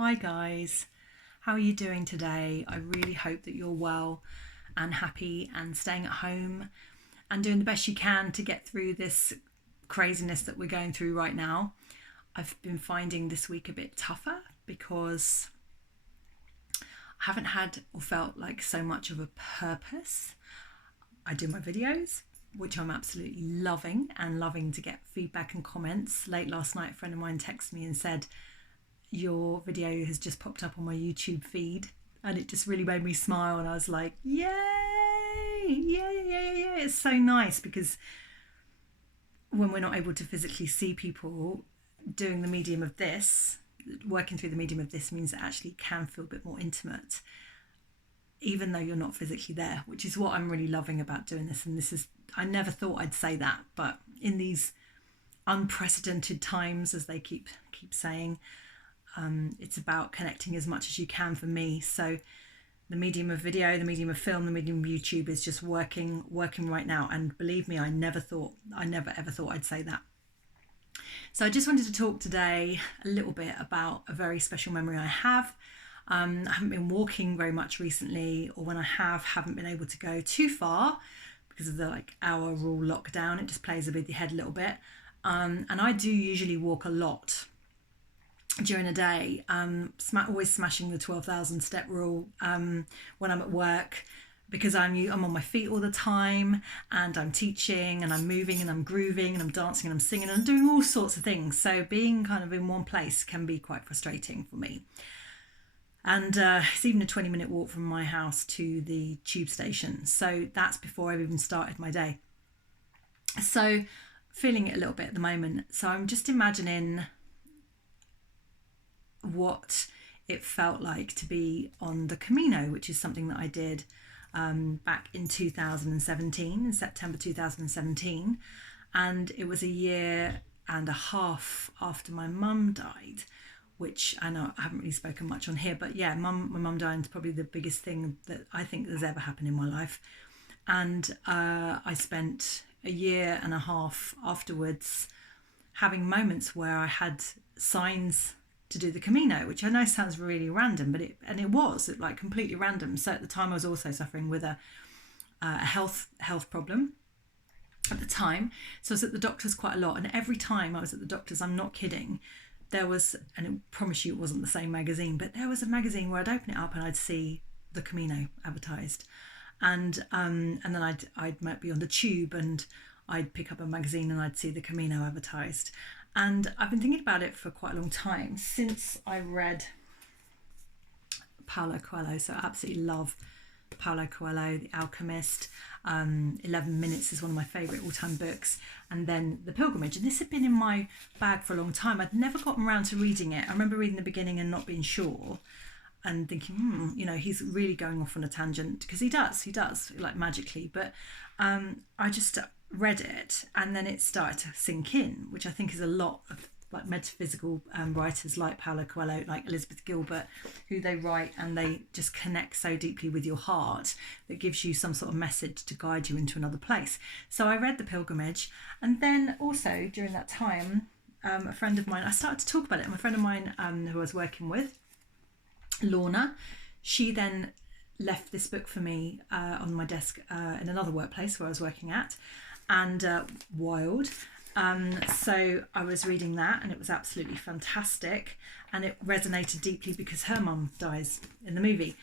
Hi guys, how are you doing today? I really hope that you're well and happy and staying at home and doing the best you can to get through this craziness that we're going through right now. I've been finding this week a bit tougher because I haven't had or felt like so much of a purpose. I do my videos, which I'm absolutely loving and loving to get feedback and comments. Late last night, a friend of mine texted me and said, your video has just popped up on my YouTube feed, and it just really made me smile, and I was like, yay, yeah. It's so nice because when we're not able to physically see people, doing the medium of this, working through the medium of this means it actually can feel a bit more intimate, even though you're not physically there, which is what I'm really loving about doing this. And this is, I never thought I'd say that, but in these unprecedented times, as they keep saying, it's about connecting as much as you can for me. So the medium of video, the medium of film, the medium of YouTube is just working right now. And believe me, I never ever thought I'd say that. So I just wanted to talk today a little bit about a very special memory I have. I haven't been walking very much recently, or when I haven't been able to go too far because of the hour rule lockdown. It just plays with your head a little bit. And I do usually walk a lot during a day, always smashing the 12,000 step rule when I'm at work, because I'm on my feet all the time, and I'm teaching and I'm moving and I'm grooving and I'm dancing and I'm singing and I'm doing all sorts of things. So being kind of in one place can be quite frustrating for me. And it's even a 20-minute walk from my house to the tube station. So that's before I've even started my day. So feeling it a little bit at the moment. So I'm just imagining what it felt like to be on the Camino, which is something that I did back in 2017, in September 2017. And it was a year and a half after my mum died, which I know I haven't really spoken much on here, but yeah, my mum died is probably the biggest thing that I think has ever happened in my life. And I spent a year and a half afterwards having moments where I had signs to do the Camino, which I know sounds really random, but it was completely random. So at the time I was also suffering with a health problem at the time. So I was at the doctor's quite a lot, and every time I was at the doctor's, I'm not kidding, there was, and I promise you it wasn't the same magazine, but there was a magazine where I'd open it up and I'd see the Camino advertised, and then I'd might be on the tube and I'd pick up a magazine and I'd see the Camino advertised. And I've been thinking about it for quite a long time, since I read Paulo Coelho. So I absolutely love Paulo Coelho, The Alchemist. 11 Minutes is one of my favourite all-time books. And then The Pilgrimage. And this had been in my bag for a long time. I'd never gotten around to reading it. I remember reading the beginning and not being sure, and thinking, he's really going off on a tangent, because he does, like magically. But I just read it, and then it started to sink in, which I think is a lot of metaphysical writers like Paulo Coelho, like Elizabeth Gilbert, who they write and they just connect so deeply with your heart that gives you some sort of message to guide you into another place. So I read The Pilgrimage, and then also during that time, a friend of mine, I started to talk about it, and a friend of mine who I was working with, Lorna, she then left this book for me on my desk in another workplace where I was working at, and Wild. So I was reading that, and it was absolutely fantastic, and it resonated deeply because her mum dies in the movie,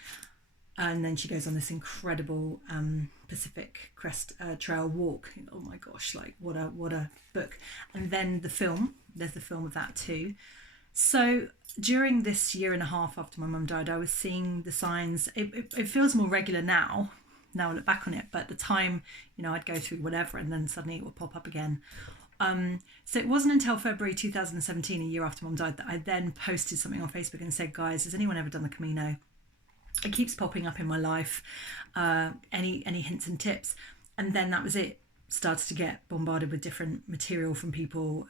and then she goes on this incredible Pacific Crest Trail walk. Oh my gosh, what a book. And then there's the film of that too. So during this year and a half after my mum died, I was seeing the signs. It feels more regular now I look back on it, but at the time, I'd go through whatever and then suddenly it would pop up again. So it wasn't until February 2017, a year after mum died, that I then posted something on Facebook and said, guys, has anyone ever done the Camino? It keeps popping up in my life. Any hints and tips? And then that was it. Started to get bombarded with different material from people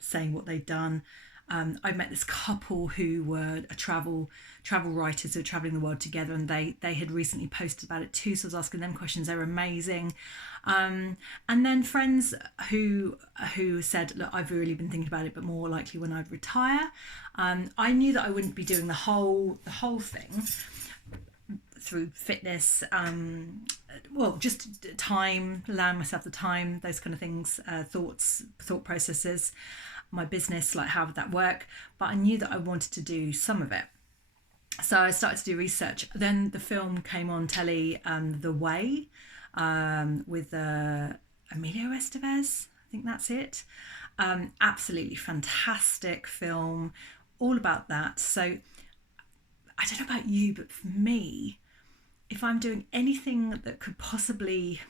saying what they'd done. I met this couple who were a travel writers who were traveling the world together, and they had recently posted about it too, so I was asking them questions. They were amazing. And then friends who said, look, I've really been thinking about it, but more likely when I'd retire. I knew that I wouldn't be doing the whole thing through fitness, just time, allowing myself the time, those kind of things, thought processes, my business, like how would that work? But I knew that I wanted to do some of it. So I started to do research. Then the film came on telly, The Way, with Emilio Estevez, I think that's it. Absolutely fantastic film, all about that. So I don't know about you, but for me, if I'm doing anything that could possibly,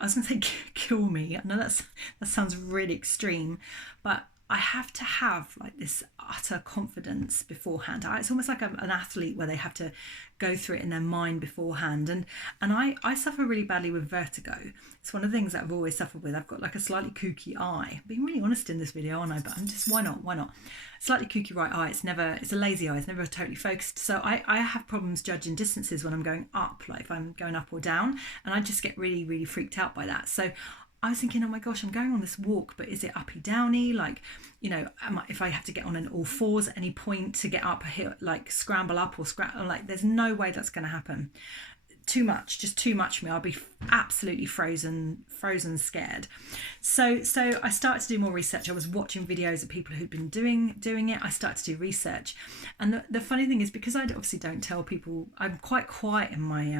I was going to say kill me. I know that sounds really extreme, but I have to have like this utter confidence beforehand. It's almost like an athlete where they have to go through it in their mind beforehand. And I suffer really badly with vertigo. It's one of the things that I've always suffered with. I've got like a slightly kooky eye. I'm being really honest in this video, aren't I? But I'm just, why not? Slightly kooky right eye. It's a lazy eye. It's never totally focused. So I have problems judging distances when I'm going up, like if I'm going up or down. And I just get really, really freaked out by that. So I was thinking, oh my gosh, I'm going on this walk, but is it uppy downy? Like, if I have to get on an all fours at any point to get up a hill, like scramble up or like there's no way that's going to happen. Too much for me. I'll be absolutely frozen scared. So I started to do more research. I was watching videos of people who'd been doing it. I started to do research. And the funny thing is, because I obviously don't tell people, I'm quite quiet in my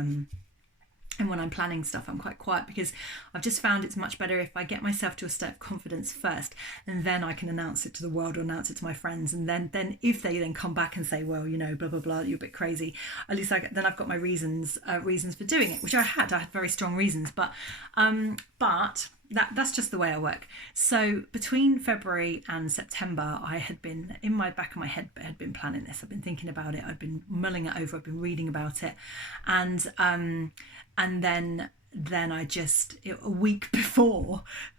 and when I'm planning stuff, I'm quite quiet, because I've just found it's much better if I get myself to a state of confidence first, and then I can announce it to the world or announce it to my friends. And then if they then come back and say, well, blah, blah, blah, you're a bit crazy, at least then I've got my reasons for doing it, which I had very strong reasons. But that's just the way I work. So between February and September, I had been, in my back of my head, had been planning this. I've been thinking about it. I've been mulling it over. I've been reading about it. And then I just,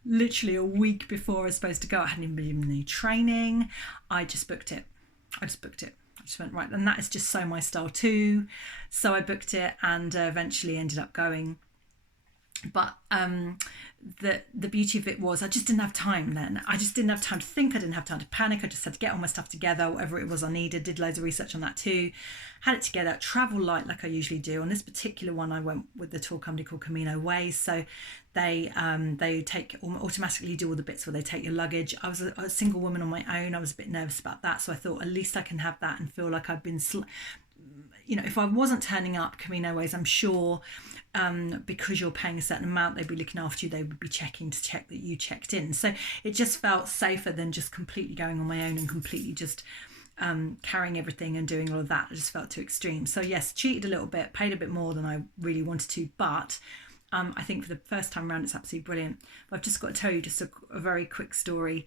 literally a week before I was supposed to go, I hadn't even been in any training. I just booked it. I just went, right. And that is just so my style too. So I booked it and eventually ended up going. But the beauty of it was I just didn't have time then. I just didn't have time to think. I didn't have time to panic. I just had to get all my stuff together, whatever it was I needed. Did loads of research on that too. Had it together. Travel light like I usually do. On this particular one, I went with the tour company called Camino Way. So they automatically do all the bits where they take your luggage. I was a single woman on my own. I was a bit nervous about that. So I thought at least I can have that and feel like I've been if I wasn't turning up Camino Ways, I'm sure because you're paying a certain amount, they'd be looking after you. They would be checking to check that you checked in. So it just felt safer than just completely going on my own and completely just carrying everything and doing all of that. It just felt too extreme. So yes, cheated a little bit, paid a bit more than I really wanted to, but I think for the first time around, it's absolutely brilliant. But I've just got to tell you just a very quick story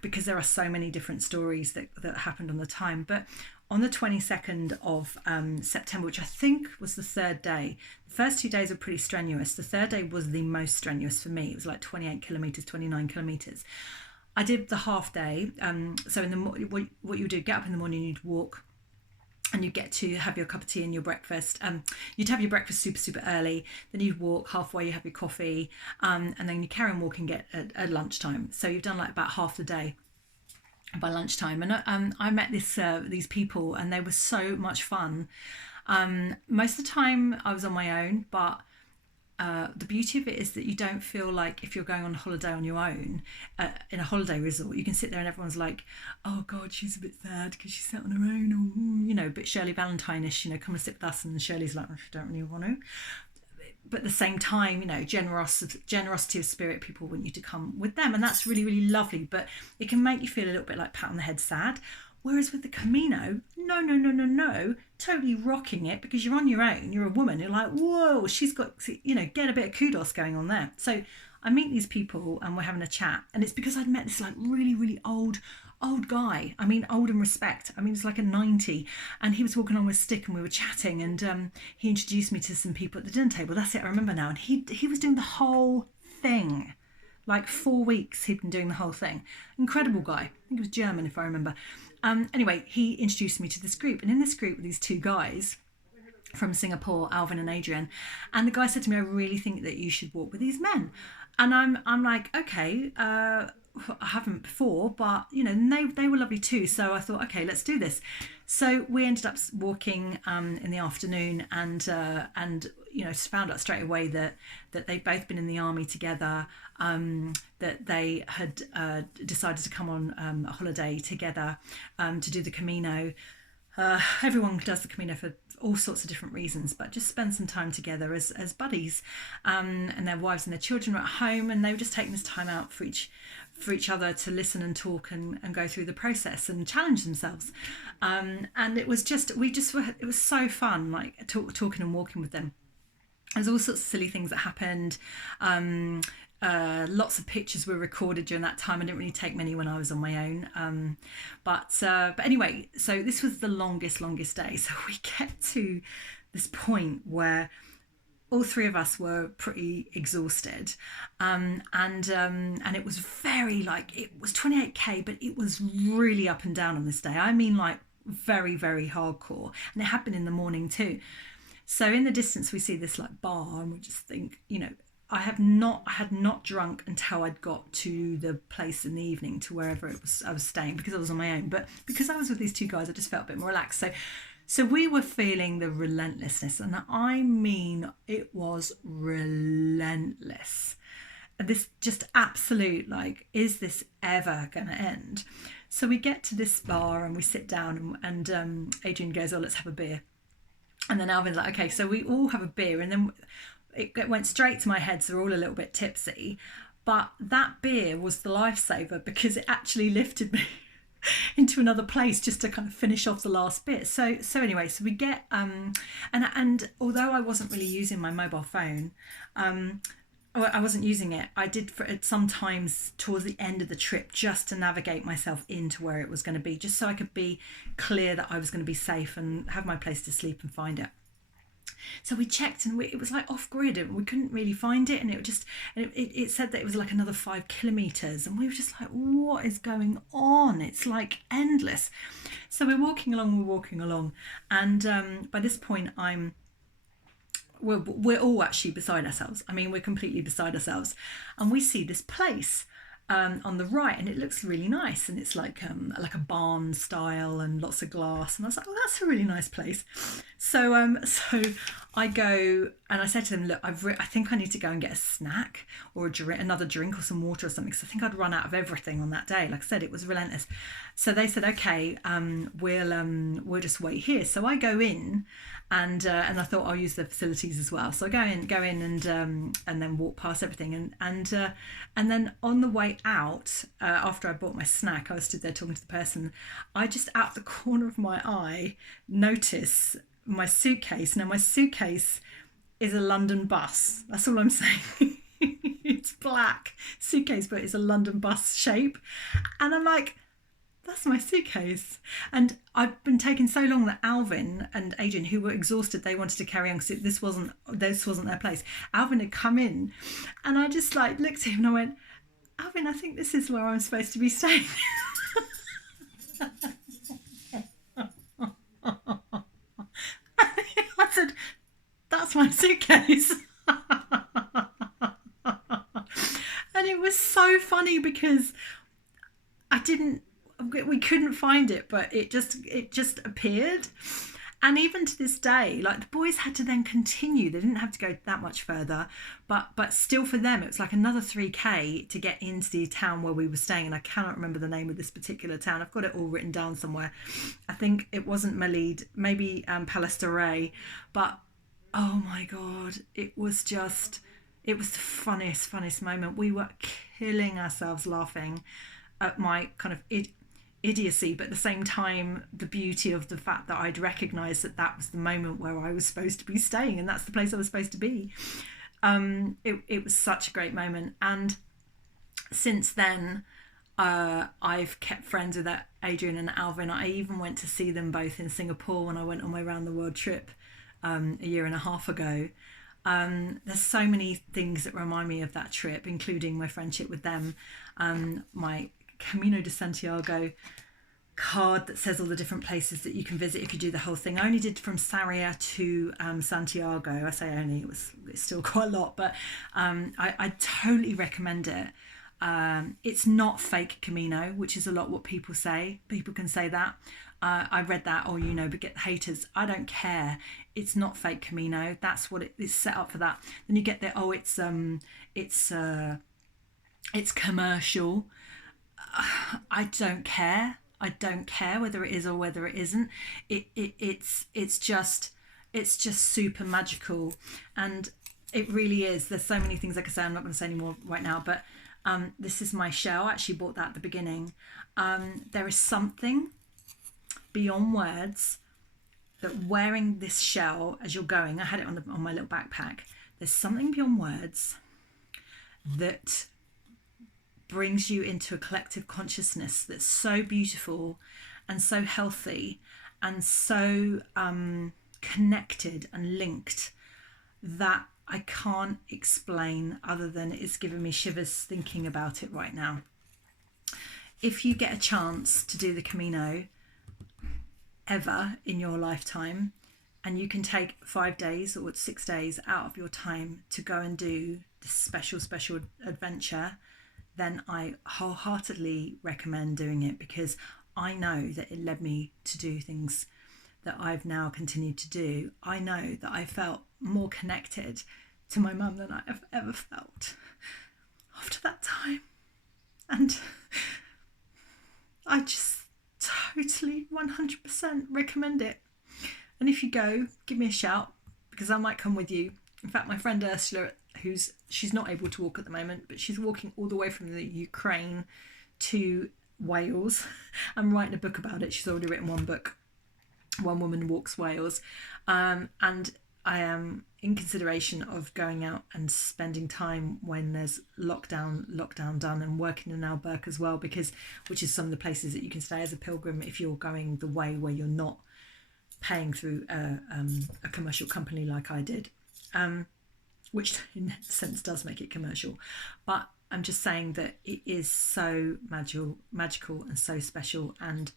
because there are so many different stories that happened on the time. But on the 22nd of September, which I think was the third day, the first 2 days were pretty strenuous. The third day was the most strenuous for me. It was like 28 kilometres, 29 kilometres. I did the half day. So in the what you do, get up in the morning, you'd walk, and you get to have your cup of tea and your breakfast. You'd have your breakfast super, super early. Then you'd walk halfway, you have your coffee, and then you carry on walking at lunchtime. So you've done like about half the day by lunchtime. And I met these people, and they were so much fun. Most of the time I was on my own, but the beauty of it is that you don't feel like if you're going on holiday on your own in a holiday resort, you can sit there and everyone's like, oh God, she's a bit sad because she sat on her own, or a bit Shirley Valentine-ish, come and sit with us. And Shirley's like, I don't really want to. But at the same time, generosity of spirit, people want you to come with them, and that's really, really lovely. But it can make you feel a little bit like pat on the head sad. Whereas with the Camino, no, totally rocking it, because you're on your own, you're a woman, you're like, whoa, she's got, get a bit of kudos going on there. So I meet these people and we're having a chat, and it's because I'd met this like really, really old guy. I mean, old in respect. I mean, it's like a 90, and he was walking on with a stick, and we were chatting, and he introduced me to some people at the dinner table. That's it, I remember now. And he was doing the whole thing Like 4 weeks he'd been doing the whole thing. Incredible guy. I think he was German, if I remember. Anyway, he introduced me to this group, and in this group were these two guys from Singapore, Alvin and Adrian, and the guy said to me, "I really think that you should walk with these men." And I'm like, okay, I haven't before, but you know, and they were lovely too. So I thought, okay, let's do this. So we ended up walking in the afternoon, and you know, found out straight away that they'd both been in the army together, that they had decided to come on a holiday together to do the Camino. Everyone does the Camino for all sorts of different reasons, but just spend some time together as buddies, and their wives and their children were at home, and they were just taking this time out for each other to listen and talk and go through the process and challenge themselves. And it was just, it was so fun, like talking and walking with them. There's all sorts of silly things that happened. Lots of pictures were recorded during that time. I didn't really take many when I was on my own. But anyway, so this was the longest day. So we get to this point where all three of us were pretty exhausted. And it was very, like, it was 28k, but it was really up and down on this day. I mean, like, very, very hardcore. And it happened in the morning too. So in the distance, we see this like bar, and we just think, you know, I had not drunk until I'd got to the place in the evening, to wherever it was I was staying, because I was on my own. But because I was with these two guys, I just felt a bit more relaxed. So we were feeling the relentlessness, and I mean, it was relentless. This just absolute, like, is this ever going to end? So we get to this bar and we sit down, and Adrian goes, "Oh, let's have a beer." And then Alvin's like, "Okay." So we all have a beer, and then it went straight to my head, so we're all a little bit tipsy. But that beer was the lifesaver, because it actually lifted me into another place just to kind of finish off the last bit. So anyway, so we get and although I wasn't really using my mobile phone, I wasn't using it. I did for it sometimes towards the end of the trip, just to navigate myself into where it was going to be, just so I could be clear that I was going to be safe and have my place to sleep and find it. So we checked, and it was like off grid, and we couldn't really find it, and it said that it was like another 5 kilometers, and we were just like, what is going on? It's like endless. So we're walking along, and by this point we're all actually beside ourselves. I mean, we're completely beside ourselves, and we see this place on the right, and it looks really nice, and it's like a barn style and lots of glass, and I was like, "Oh, that's a really nice place." So I go and I said to them, "Look, I think I need to go and get a snack or another drink or some water or something, because I think I'd run out of everything on that day." Like I said, it was relentless. So they said, "Okay, we'll just wait here." So I go in, and I thought I'll use the facilities as well. So I go in and then walk past everything, and then on the way out, after I bought my snack, I was stood there talking to the person. I just, out the corner of my eye, notice my suitcase. Now, my suitcase is a London bus. That's all I'm saying. It's black suitcase, but it's a London bus shape, and I'm like, that's my suitcase. And I've been taking so long that Alvin and Adrian, who were exhausted, they wanted to carry on because this wasn't their place. Alvin had come in, and I just like looked at him and I went, "Alvin, I think this is where I'm supposed to be staying." I said, "That's my suitcase." And it was so funny because we couldn't find it, but it just appeared. And even to this day, like, the boys had to then continue. They didn't have to go that much further, but still for them, it was like another 3k to get into the town where we were staying. And I cannot remember the name of this particular town. I've got it all written down somewhere. I think it wasn't Malid, maybe Palestare. But oh my God, it was the funniest moment. We were killing ourselves laughing at my kind of idiocy, but at the same time, the beauty of the fact that I'd recognised that was the moment where I was supposed to be staying, and that's the place I was supposed to be. It was such a great moment, and since then, I've kept friends with Adrian and Alvin. I even went to see them both in Singapore when I went on my round the world trip a year and a half ago. There's so many things that remind me of that trip, including my friendship with them, my Camino de Santiago card that says all the different places that you can visit if you do the whole thing. I only did from Sarria to Santiago. I say only, it's still quite a lot, but I totally recommend it. It's not fake Camino, which is a lot what people say. People can say that. I read that, or but get haters. I don't care. It's not fake Camino. That's what it's set up for. That. Then you get there. Oh, it's commercial. I don't care. I don't care whether it is or whether it isn't. It's just super magical, and it really is. There's so many things I could say. I'm not going to say any more right now, but this is my shell. I actually bought that at the beginning. There is something beyond words that wearing this shell as you're going, I had it on my little backpack. There's something beyond words that brings you into a collective consciousness that's so beautiful and so healthy and so connected and linked that I can't explain, other than it's giving me shivers thinking about it right now. If you get a chance to do the Camino ever in your lifetime, and you can take 5 days or 6 days out of your time to go and do this special adventure, then I wholeheartedly recommend doing it, because I know that it led me to do things that I've now continued to do. I know that I felt more connected to my mum than I have ever felt after that time. And I just totally 100% recommend it. And if you go, give me a shout, because I might come with you. In fact, my friend Ursula, she's not able to walk at the moment, but she's walking all the way from the Ukraine to Wales. I'm writing a book about it. She's already written one book, One Woman Walks Wales, and I am in consideration of going out and spending time when there's lockdown done, and working in Alberg as well, which is some of the places that you can stay as a pilgrim if you're going the way where you're not paying through a commercial company like I did, which in a sense does make it commercial. But I'm just saying that it is so magical and so special, and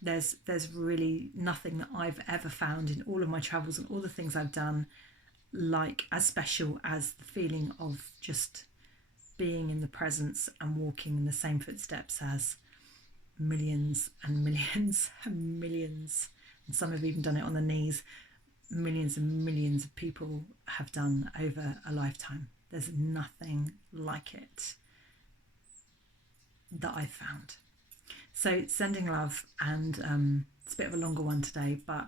there's really nothing that I've ever found in all of my travels and all the things I've done like as special as the feeling of just being in the presence and walking in the same footsteps as millions and millions and millions, and some have even done it on their knees, millions and millions of people have done over a lifetime. There's nothing like it that I've found. So sending love, and it's a bit of a longer one today, but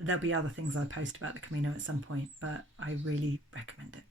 there'll be other things I post about the Camino at some point, but I really recommend it.